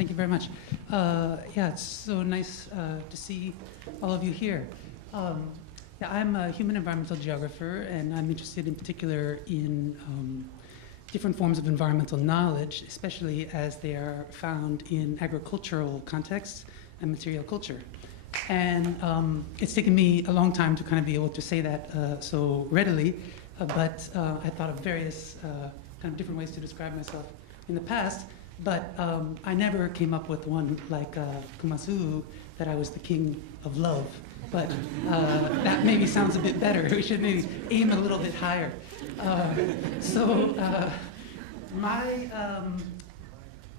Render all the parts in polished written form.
Thank you very much. Yeah, it's so nice to see all of you here. Yeah, I'm a human environmental geographer, and I'm interested in particular in different forms of environmental knowledge, especially as they are found in agricultural contexts and material culture. And it's taken me a long time to kind of be able to say that so readily, but I thought of various kind of different ways to describe myself in the past, but I never came up with one like Kumasu, that I was the king of love. But that maybe sounds a bit better. We should maybe aim a little bit higher. My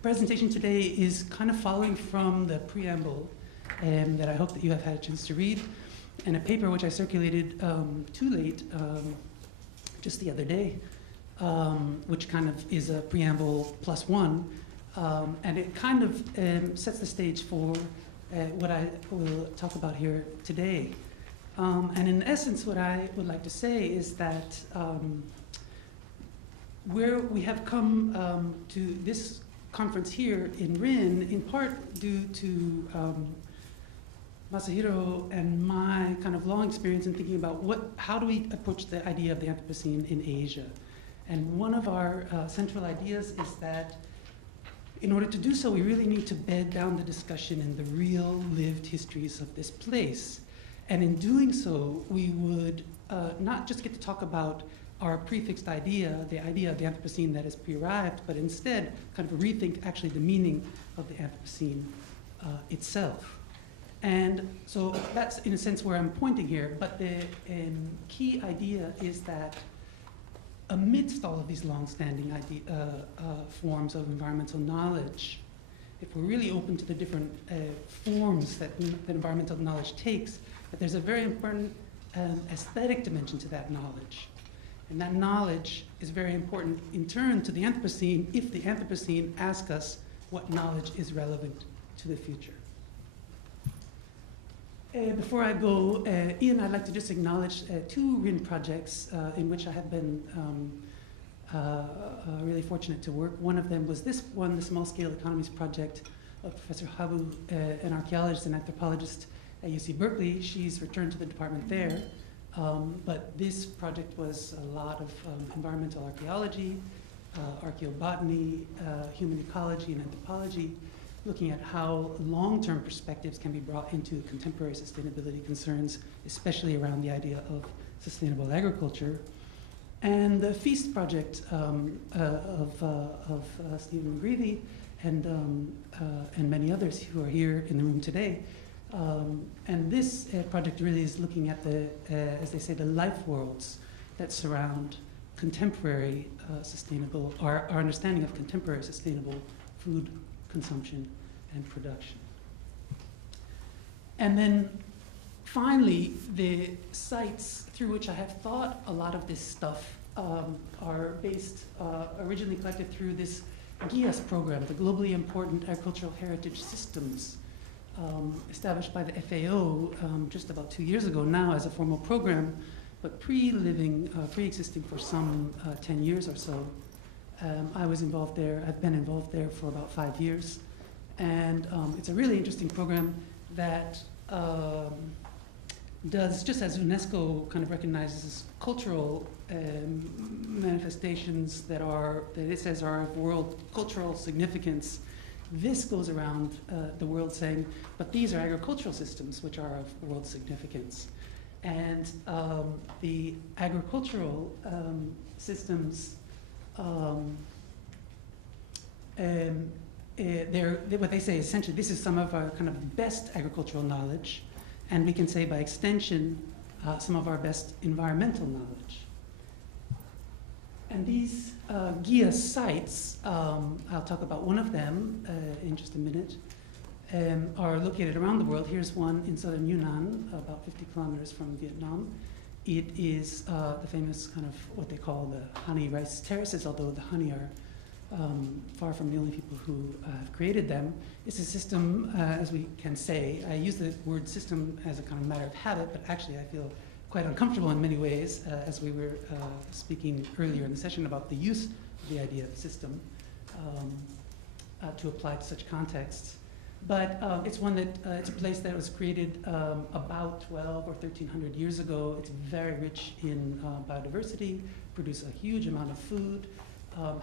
presentation today is kind of following from the preamble that I hope that you have had a chance to read, and a paper which I circulated too late just the other day, which kind of is a preamble plus one, and it kind of sets the stage for what I will talk about here today. And in essence, what I would like to say is that where we have come to this conference here in RIHN, in part due to Masahiro and my kind of long experience in thinking about how do we approach the idea of the Anthropocene in Asia. And one of our central ideas is that in order to do so, we really need to bed down the discussion in the real lived histories of this place. And in doing so, we would not just get to talk about our prefixed idea, the idea of the Anthropocene that is pre-arrived, but instead kind of rethink actually the meaning of the Anthropocene itself. And so that's in a sense where I'm pointing here, but the key idea is that amidst all of these long-standing forms of environmental knowledge, if we're really open to the different forms that environmental knowledge takes, that there's a very important aesthetic dimension to that knowledge. And that knowledge is very important in turn to the Anthropocene if the Anthropocene asks us what knowledge is relevant to the future. Before I go in, I'd like to just acknowledge two RIHN projects in which I have been really fortunate to work. One of them was this one, the Small-Scale Economies project of Professor Habu, an archaeologist and anthropologist at UC Berkeley. She's returned to the department there. But this project was a lot of environmental archaeology, archaeobotany, human ecology, and anthropology, looking at how long-term perspectives can be brought into contemporary sustainability concerns, especially around the idea of sustainable agriculture. And the Feast project of Stephen McGreevy and many others who are here in the room today. And this project really is looking at the, as they say, the life worlds that surround contemporary sustainable, our understanding of contemporary sustainable food consumption and production. And then finally, the sites through which I have thought a lot of this stuff are based, originally collected through this GIAS program, the Globally Important Agricultural Heritage Systems, established by the FAO just about 2 years ago now as a formal program, but pre-existing for some 10 years or so. I was involved there. I've been involved there for about 5 years. And it's a really interesting program that does, just as UNESCO kind of recognizes cultural manifestations that it says are of world cultural significance, this goes around the world saying, but these are agricultural systems which are of world significance. And the agricultural systems, what they say essentially, this is some of our kind of best agricultural knowledge, and we can say by extension, some of our best environmental knowledge. And these GIA sites, I'll talk about one of them in just a minute, are located around the world. Here's one in southern Yunnan, about 50 kilometers from Vietnam. It is the famous kind of what they call the honey rice terraces, although the honey are far from the only people who have created them. It's a system, as we can say. I use the word system as a kind of matter of habit, but actually I feel quite uncomfortable in many ways, as we were speaking earlier in the session about the use of the idea of system. to apply to such contexts. But it's one that, it's a place that was created about 12 or 1300 years ago. It's very rich in biodiversity, produces a huge amount of food,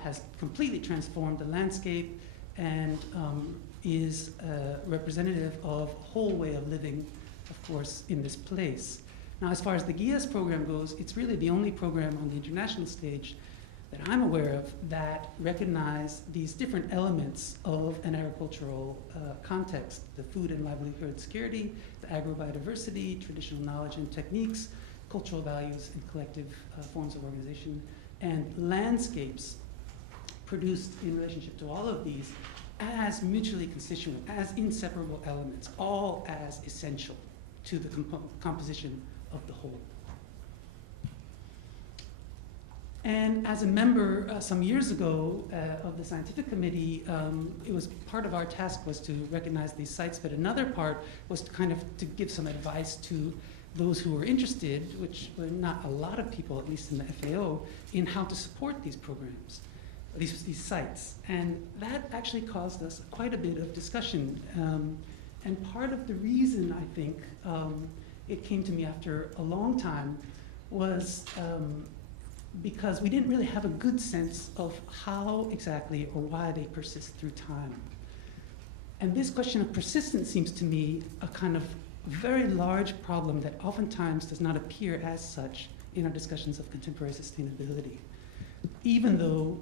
has completely transformed the landscape, and is representative of a whole way of living, of course, in this place. Now, as far as the GIAS program goes, it's really the only program on the international stage that I'm aware of that recognize these different elements of an agricultural context: the food and livelihood security, the agrobiodiversity, traditional knowledge and techniques, cultural values, and collective forms of organization, and landscapes produced in relationship to all of these as mutually constituent, as inseparable elements, all as essential to the composition of the whole. And as a member some years ago of the scientific committee, it was part of our task was to recognize these sites, but another part was to kind of to give some advice to those who were interested, which were not a lot of people, at least in the FAO, in how to support these programs, these sites. And that actually caused us quite a bit of discussion. And part of the reason, I think, it came to me after a long time was because we didn't really have a good sense of how exactly or why they persist through time. And this question of persistence seems to me a kind of very large problem that oftentimes does not appear as such in our discussions of contemporary sustainability, even though,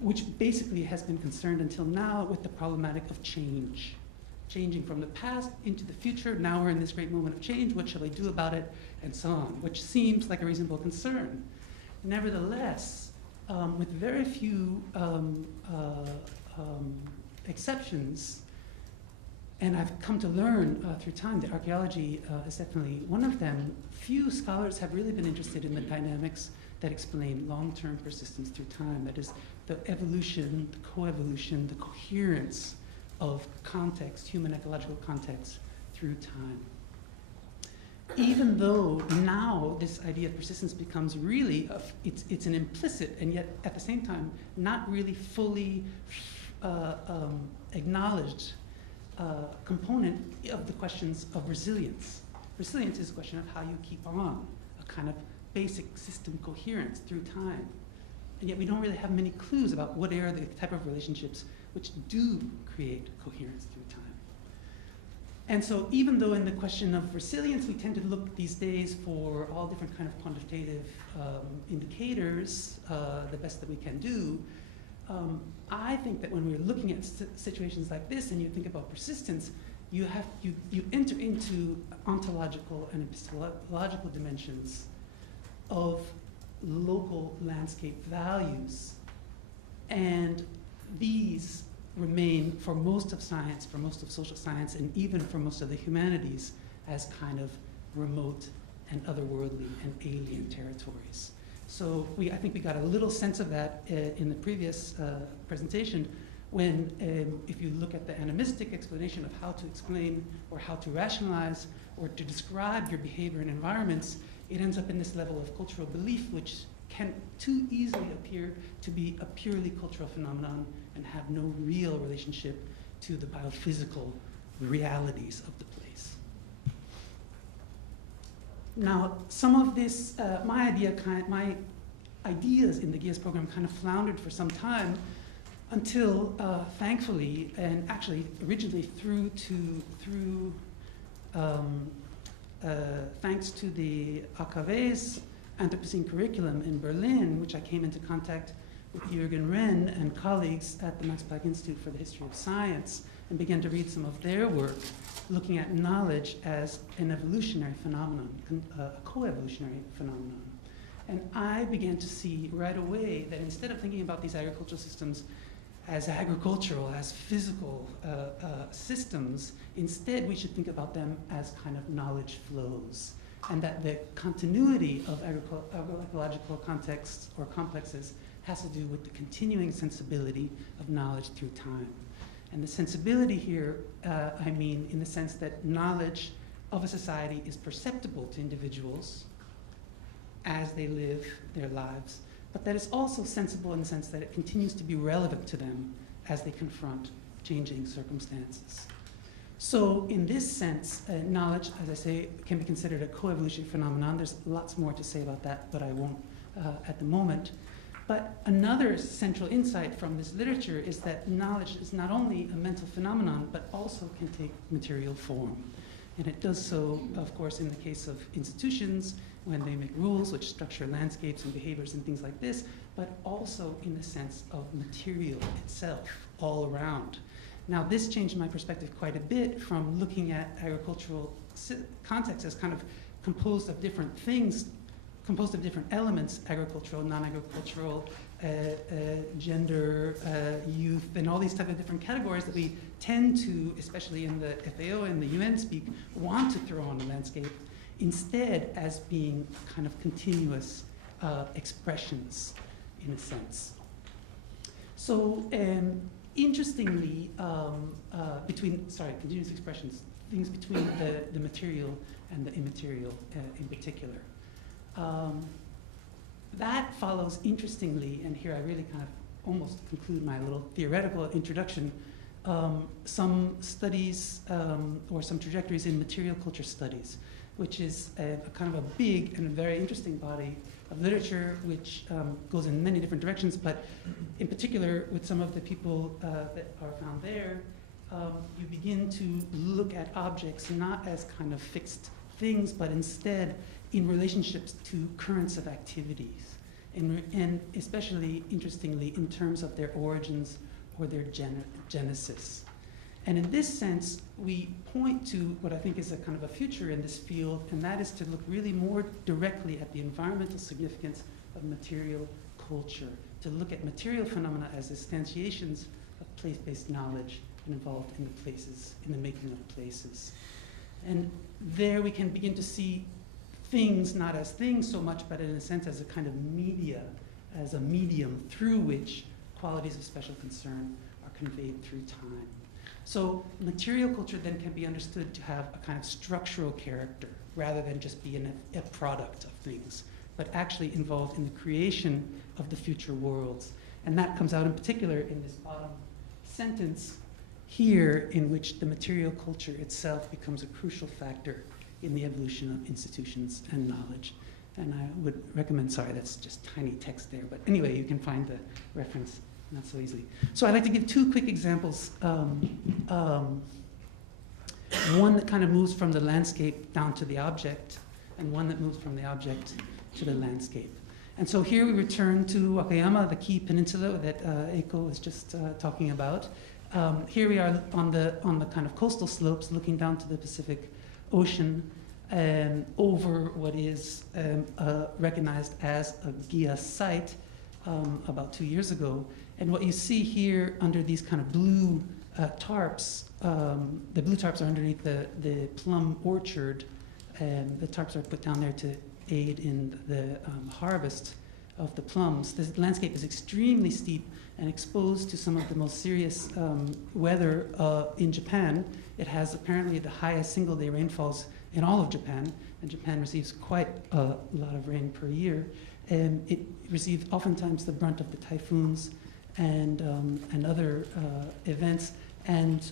which basically has been concerned until now with the problematic of change. Changing from the past into the future, now we're in this great moment of change, what shall we do about it, and so on, which seems like a reasonable concern. Nevertheless, with very few exceptions, and I've come to learn through time that archaeology is definitely one of them, few scholars have really been interested in the dynamics that explain long-term persistence through time. That is, the evolution, the coevolution, the coherence of context, human ecological context through time. Even though now this idea of persistence becomes really, it's an implicit and yet at the same time not really fully acknowledged component of the questions of resilience. Resilience is a question of how you keep on a kind of basic system coherence through time. And yet we don't really have many clues about what are the type of relationships which do create coherence through time. And so even though in the question of resilience, we tend to look these days for all different kind of quantitative indicators, the best that we can do, I think that when we're looking at situations like this and you think about persistence, you enter into ontological and epistemological dimensions of local landscape values. And these remain for most of science, for most of social science, and even for most of the humanities as kind of remote and otherworldly and alien territories. So I think we got a little sense of that in the previous presentation when, if you look at the animistic explanation of how to explain or how to rationalize or to describe your behavior in environments, it ends up in this level of cultural belief, which can too easily appear to be a purely cultural phenomenon and have no real relationship to the biophysical realities of the place. Now, some of this, my ideas in the GIAS program kind of floundered for some time until, thankfully, and actually originally thanks to the AKW's Anthropocene curriculum in Berlin, which I came into contact with Jürgen Renn and colleagues at the Max Planck Institute for the History of Science, and began to read some of their work, looking at knowledge as an evolutionary phenomenon, a co-evolutionary phenomenon. And I began to see right away that instead of thinking about these agricultural systems as agricultural, as physical systems, instead we should think about them as kind of knowledge flows, and that the continuity of agroecological contexts or complexes has to do with the continuing sensibility of knowledge through time. And the sensibility here, I mean in the sense that knowledge of a society is perceptible to individuals as they live their lives, but that it's also sensible in the sense that it continues to be relevant to them as they confront changing circumstances. So in this sense, knowledge, as I say, can be considered a coevolutionary phenomenon. There's lots more to say about that, but I won't at the moment. But another central insight from this literature is that knowledge is not only a mental phenomenon, but also can take material form. And it does so, of course, in the case of institutions, when they make rules which structure landscapes and behaviors and things like this, but also in the sense of material itself, all around. Now, this changed my perspective quite a bit from looking at agricultural contexts as kind of composed of different things, composed of different elements, agricultural, non-agricultural, gender, youth, and all these type of different categories that we tend to, especially in the FAO and the UN speak, want to throw on the landscape, instead as being kind of continuous expressions, in a sense. So, interestingly, continuous expressions, things between the material and the immaterial in particular. That follows interestingly, and here I really kind of almost conclude my little theoretical introduction, some studies or some trajectories in material culture studies, which is a kind of a big and very interesting body of literature which goes in many different directions, but in particular with some of the people that are found there, you begin to look at objects not as kind of fixed things, but instead in relationships to currents of activities, and especially interestingly in terms of their origins or their genesis. And in this sense, we point to what I think is a kind of a future in this field, and that is to look really more directly at the environmental significance of material culture, to look at material phenomena as instantiations of place-based knowledge and involved in the places, in the making of places. And there we can begin to see things not as things so much, but in a sense as a kind of media, as a medium through which qualities of special concern are conveyed through time. So material culture then can be understood to have a kind of structural character rather than just being a product of things, but actually involved in the creation of the future worlds. And that comes out in particular in this bottom sentence here, in which the material culture itself becomes a crucial factor in the evolution of institutions and knowledge. And I would recommend, sorry, that's just tiny text there, but anyway, you can find the reference not so easily. So I'd like to give two quick examples. One that kind of moves from the landscape down to the object, and one that moves from the object to the landscape. And so here we return to Wakayama, the key peninsula that Eiko was just talking about. Here we are on the kind of coastal slopes looking down to the Pacific Ocean over what is recognized as a GIA site about 2 years ago. And what you see here under these kind of blue tarps, the blue tarps are underneath the plum orchard, and the tarps are put down there to aid in the harvest of the plums. This landscape is extremely steep and exposed to some of the most serious weather in Japan. It has apparently the highest single-day rainfalls in all of Japan, and Japan receives quite a lot of rain per year. And it receives oftentimes the brunt of the typhoons and other events. And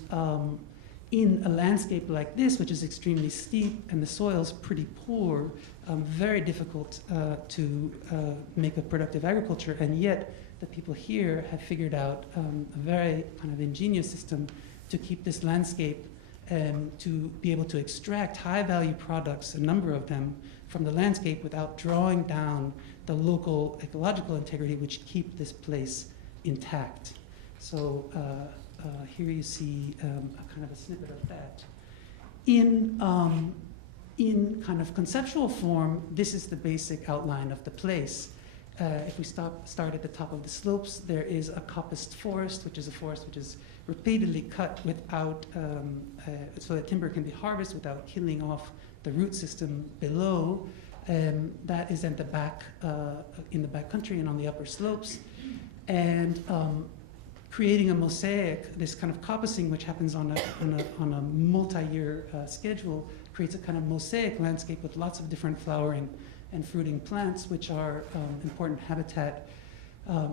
in a landscape like this, which is extremely steep and the soil's pretty poor, very difficult to make a productive agriculture, and yet the people here have figured out a very kind of ingenious system to keep this landscape to be able to extract high-value products, a number of them, from the landscape without drawing down the local ecological integrity which keep this place intact. So here you see a kind of a snippet of that. In kind of conceptual form, this is the basic outline of the place. If we start at the top of the slopes, there is a coppiced forest, which is a forest which is repeatedly cut without, so that timber can be harvested without killing off the root system below. That is at the back, in the back country and on the upper slopes. And creating a mosaic, this kind of coppicing, which happens on a multi-year schedule, creates a kind of mosaic landscape with lots of different flowering and fruiting plants, which are important habitat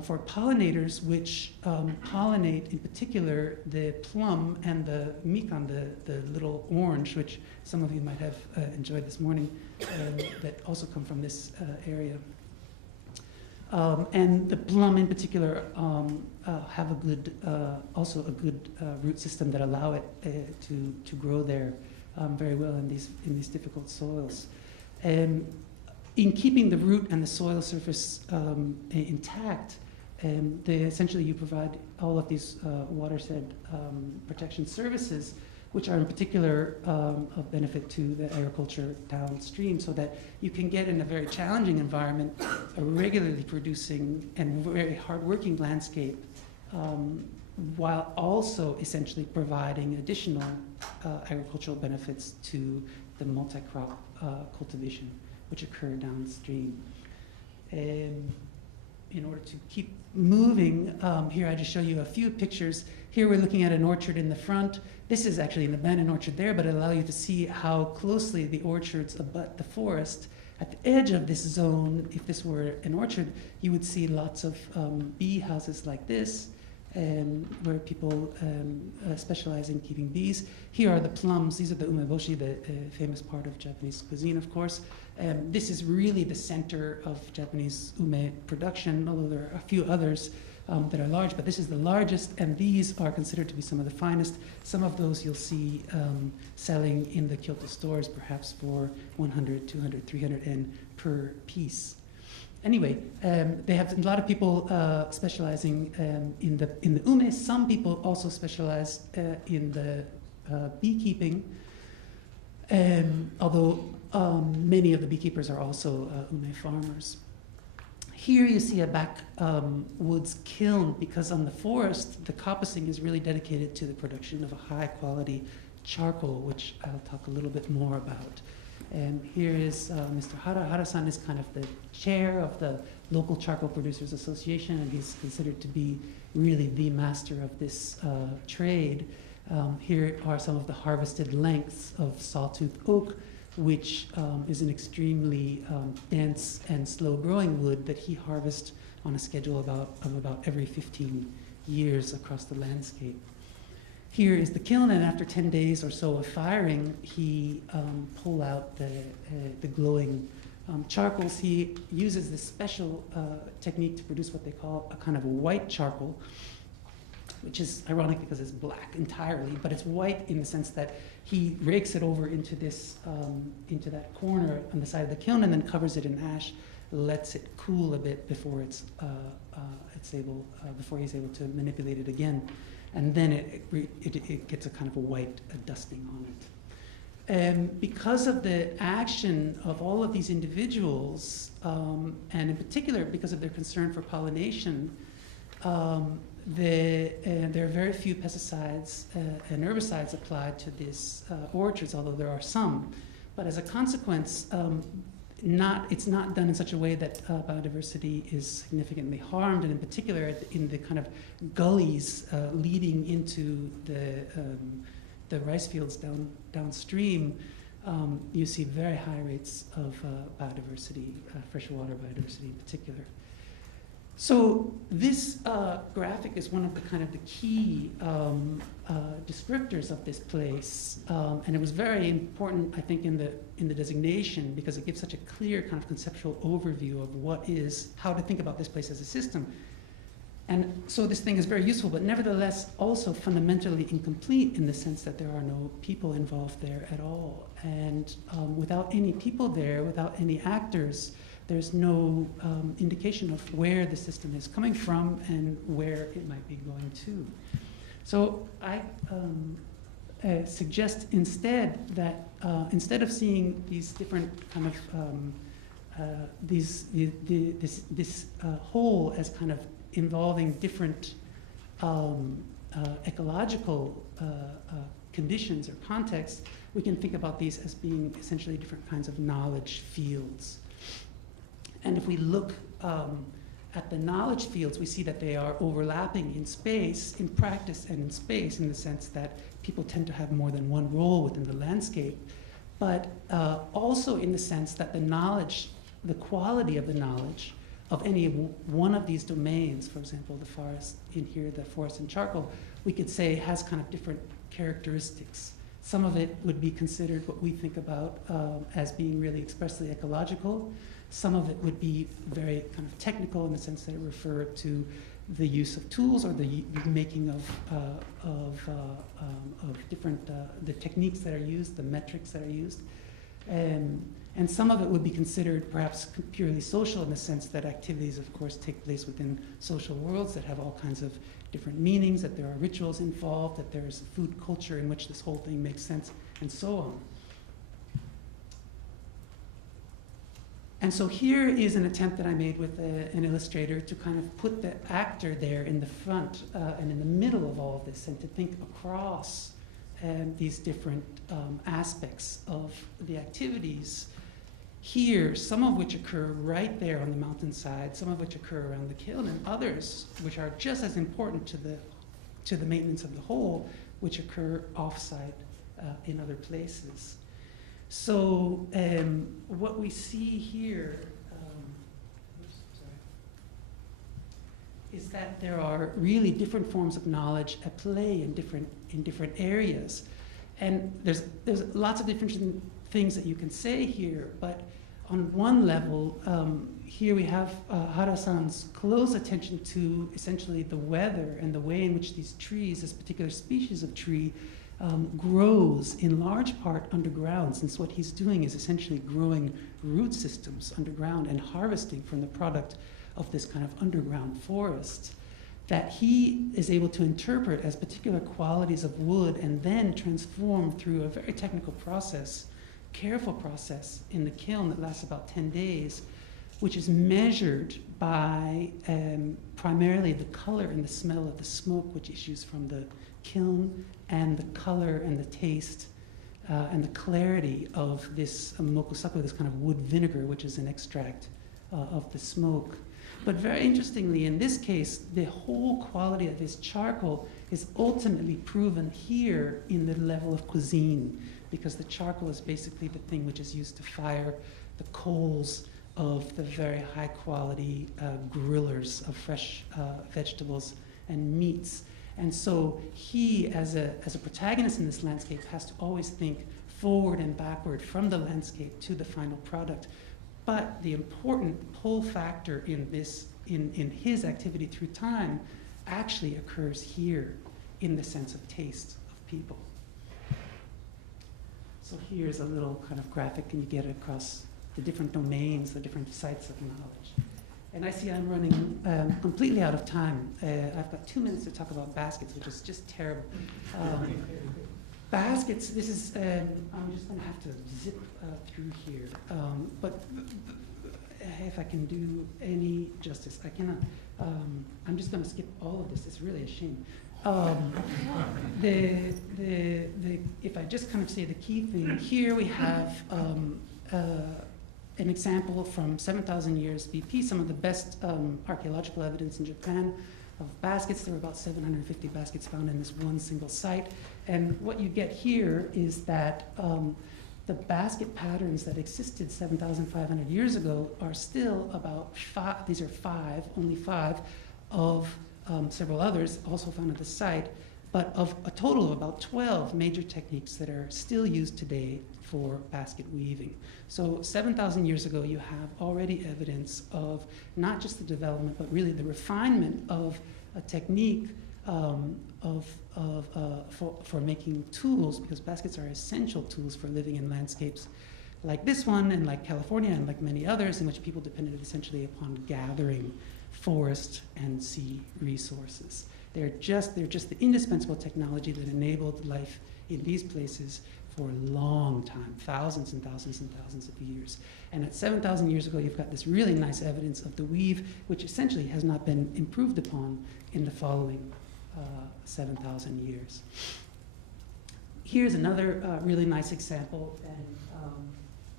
for pollinators, which pollinate in particular the plum and the mikan, the little orange, which some of you might have enjoyed this morning, that also come from this area. And the plum in particular have a good, also a good root system that allow it to grow there very well in these difficult soils. In keeping the root and the soil surface intact, essentially you provide all of these watershed protection services, which are in particular of benefit to the agriculture downstream, so that you can get in a very challenging environment a regularly producing and very hardworking landscape, while also essentially providing additional agricultural benefits to the multi-crop cultivation which occur downstream. In order to keep moving, here I just show you a few pictures. Here we're looking at an orchard in the front. This is actually an abandoned orchard there, but it allows you to see how closely the orchards abut the forest. At the edge of this zone, if this were an orchard, you would see lots of bee houses like this, where people specialize in keeping bees. Here are the plums. These are the umeboshi, the famous part of Japanese cuisine, of course. This is really the center of Japanese ume production, although there are a few others that are large, but this is the largest, and these are considered to be some of the finest. Some of those you'll see selling in the Kyoto stores, perhaps for 100, 200, 300 yen per piece. Anyway, they have a lot of people specializing in the ume. Some people also specialize in the beekeeping, although many of the beekeepers are also ume farmers. Here you see a backwoods kiln, because on the forest, the coppicing is really dedicated to the production of a high quality charcoal, which I'll talk a little bit more about. And here is Mr. Hara. Hara-san is kind of the chair of the local Charcoal Producers Association, and he's considered to be really the master of this trade. Here are some of the harvested lengths of sawtooth oak, which is an extremely dense and slow-growing wood that he harvests on a schedule of about every 15 years across the landscape. Here is the kiln, and after 10 days or so of firing, he pull out the glowing charcoals. He uses this special technique to produce what they call a kind of white charcoal, which is ironic because it's black entirely, but it's white in the sense that he rakes it over into this, into that corner on the side of the kiln, and then covers it in ash, lets it cool a bit before before he's able to manipulate it again, and then it gets a kind of a white dusting on it. And because of the action of all of these individuals, and in particular because of their concern for pollination, there are very few pesticides and herbicides applied to these orchards, although there are some. But as a consequence, it's not done in such a way that biodiversity is significantly harmed, and in particular in the kind of gullies leading into the rice fields downstream, you see very high rates of biodiversity, freshwater biodiversity in particular. So this graphic is one of the kind of the key descriptors of this place, and it was very important, I think, in the designation, because it gives such a clear kind of conceptual overview of how to think about this place as a system. And so this thing is very useful, but nevertheless also fundamentally incomplete in the sense that there are no people involved there at all. And without any people there, without any actors, there's no indication of where the system is coming from and where it might be going to. So I suggest instead that instead of seeing these different kind of this whole as kind of involving different ecological conditions or contexts, we can think about these as being essentially different kinds of knowledge fields. And if we look at the knowledge fields, we see that they are overlapping in space, in practice and in space, in the sense that people tend to have more than one role within the landscape, but also in the sense that the knowledge, the quality of the knowledge, of any one of these domains, for example, the forest in here, the forest and charcoal, we could say has kind of different characteristics. Some of it would be considered what we think about as being really expressly ecological. Some of it would be very kind of technical in the sense that it referred to the use of tools or the making of different, the techniques that are used, the metrics that are used. And some of it would be considered perhaps purely social in the sense that activities, of course, take place within social worlds that have all kinds of different meanings, that there are rituals involved, that there's food culture in which this whole thing makes sense, and so on. And so here is an attempt that I made with an illustrator to kind of put the actor there in the front and in the middle of all of this, and to think across these different aspects of the activities here, some of which occur right there on the mountainside, some of which occur around the kiln, and others which are just as important to the maintenance of the whole, which occur offsite in other places. So what we see here is that there are really different forms of knowledge at play in different areas. And there's lots of different things that you can say here, but on one level, here we have Hara-san's close attention to essentially the weather and the way in which these trees, this particular species of tree, grows in large part underground, since what he's doing is essentially growing root systems underground and harvesting from the product of this kind of underground forest that he is able to interpret as particular qualities of wood and then transform through a very technical process, careful process in the kiln that lasts about 10 days, which is measured by primarily the color and the smell of the smoke which issues from the kiln, and the color and the taste and the clarity of this mokusaku, this kind of wood vinegar, which is an extract of the smoke. But very interestingly, in this case, the whole quality of his charcoal is ultimately proven here in the level of cuisine, because the charcoal is basically the thing which is used to fire the coals of the very high quality grillers of fresh vegetables and meats. And so he, as a protagonist in this landscape, has to always think forward and backward from the landscape to the final product. But the important pull factor in this, in his activity through time, actually occurs here in the sense of taste of people. So here's a little kind of graphic, and you get it across the different domains, the different sites of knowledge. And I see I'm running completely out of time. I've got 2 minutes to talk about baskets, which is just terrible. Baskets, this is, I'm just going to have to zip through here. But if I can do any justice, I cannot. I'm just going to skip all of this. It's really a shame. If I just kind of say the key thing, here we have an example from 7,000 years BP, some of the best archaeological evidence in Japan of baskets. There were about 750 baskets found in this one single site. And what you get here is that the basket patterns that existed 7,500 years ago are still about 5, these are 5, only 5 of several others also found at the site, but of a total of about 12 major techniques that are still used today for basket weaving. So 7,000 years ago, you have already evidence of not just the development, but really the refinement of a technique for making tools, because baskets are essential tools for living in landscapes like this one and like California and like many others in which people depended essentially upon gathering forest and sea resources. They're just the indispensable technology that enabled life in these places for a long time, thousands and thousands and thousands of years. And at 7,000 years ago, you've got this really nice evidence of the weave, which essentially has not been improved upon in the following 7,000 years. Here's another really nice example, and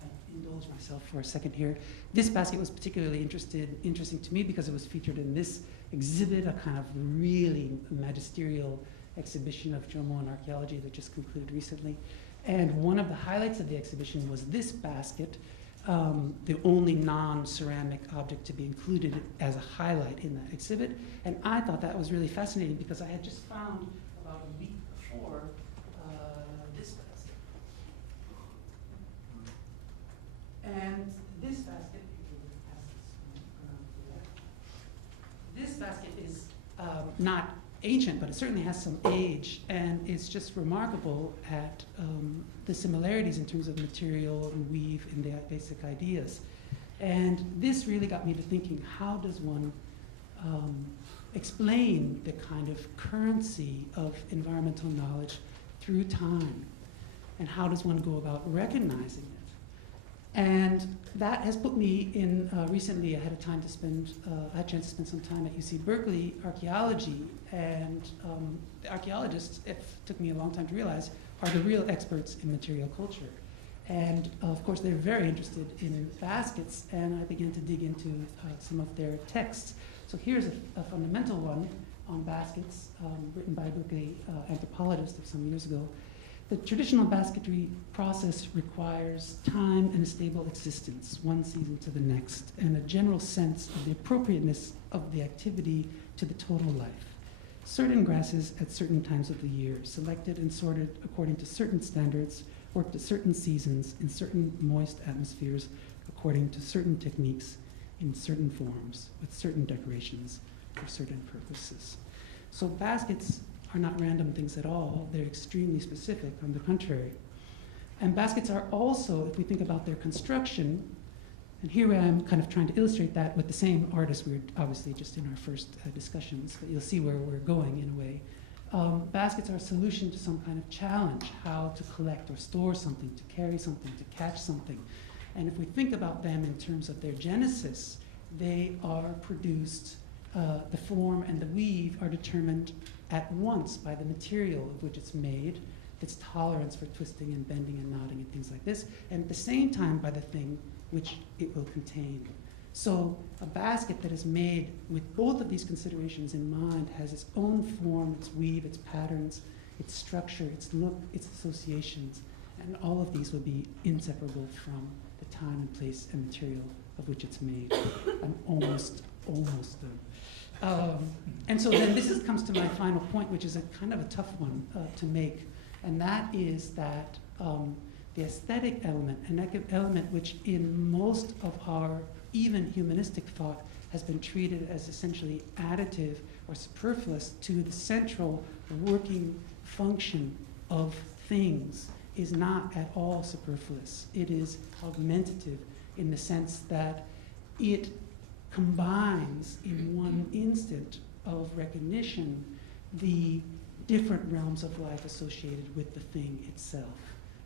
I indulge myself for a second here. This basket was particularly interesting to me because it was featured in this exhibit, a kind of really magisterial exhibition of Jomo and archaeology that just concluded recently. And one of the highlights of the exhibition was this basket, the only non-ceramic object to be included as a highlight in that exhibit. And I thought that was really fascinating because I had just found about a week before this basket. And this basket, this basket is not ancient, but it certainly has some age, and it's just remarkable at the similarities in terms of material and weave and the basic ideas. And this really got me to thinking, how does one explain the kind of currency of environmental knowledge through time? And how does one go about recognizing it? And that has put me in, recently I had a chance to spend some time at UC Berkeley archaeology, and the archaeologists, it took me a long time to realize, are the real experts in material culture. And of course they're very interested in baskets, and I began to dig into some of their texts. So here's a fundamental one on baskets, written by a Berkeley anthropologist of some years ago. The traditional basketry process requires time and a stable existence, one season to the next, and a general sense of the appropriateness of the activity to the total life. Certain grasses at certain times of the year, selected and sorted according to certain standards, worked at certain seasons, in certain moist atmospheres, according to certain techniques, in certain forms, with certain decorations, for certain purposes. So baskets are not random things at all. They're extremely specific, on the contrary. And baskets are also, if we think about their construction, and here I am kind of trying to illustrate that with the same artist we were obviously just in our first discussions, but you'll see where we're going in a way. Baskets are a solution to some kind of challenge, how to collect or store something, to carry something, to catch something. And if we think about them in terms of their genesis, they are produced, the form and the weave are determined at once by the material of which it's made, its tolerance for twisting and bending and knotting and things like this, and at the same time by the thing which it will contain. So a basket that is made with both of these considerations in mind has its own form, its weave, its patterns, its structure, its look, its associations, and all of these will be inseparable from the time and place and material of which it's made. I'm almost done. And so then this comes to my final point, which is a kind of a tough one to make, and that is that the aesthetic element, an element which in most of our even humanistic thought has been treated as essentially additive or superfluous to the central working function of things, is not at all superfluous. It is augmentative in the sense that it combines in one instant of recognition the different realms of life associated with the thing itself.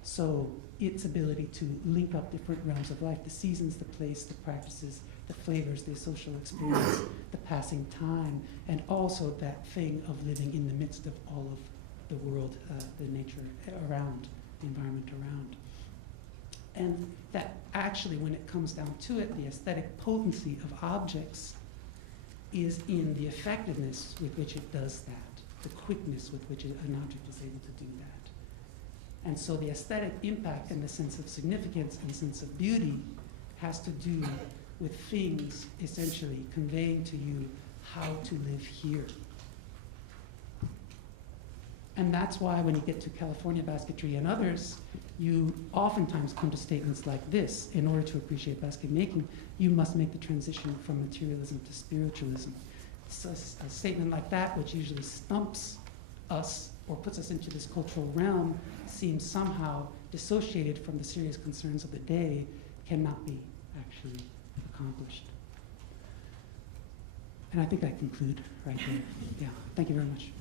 So its ability to link up different realms of life, the seasons, the place, the practices, the flavors, the social experience, the passing time, and also that thing of living in the midst of all of the world, the nature around, the environment around. And that actually, when it comes down to it, the aesthetic potency of objects is in the effectiveness with which it does that, the quickness with which an object is able to do that. And so the aesthetic impact and the sense of significance and sense of beauty has to do with things essentially conveying to you how to live here. And that's why when you get to California basketry and others, you oftentimes come to statements like this: in order to appreciate basket making, you must make the transition from materialism to spiritualism. So a statement like that, which usually stumps us or puts us into this cultural realm, seems somehow dissociated from the serious concerns of the day, cannot be actually accomplished. And I think I conclude right there. Yeah, thank you very much.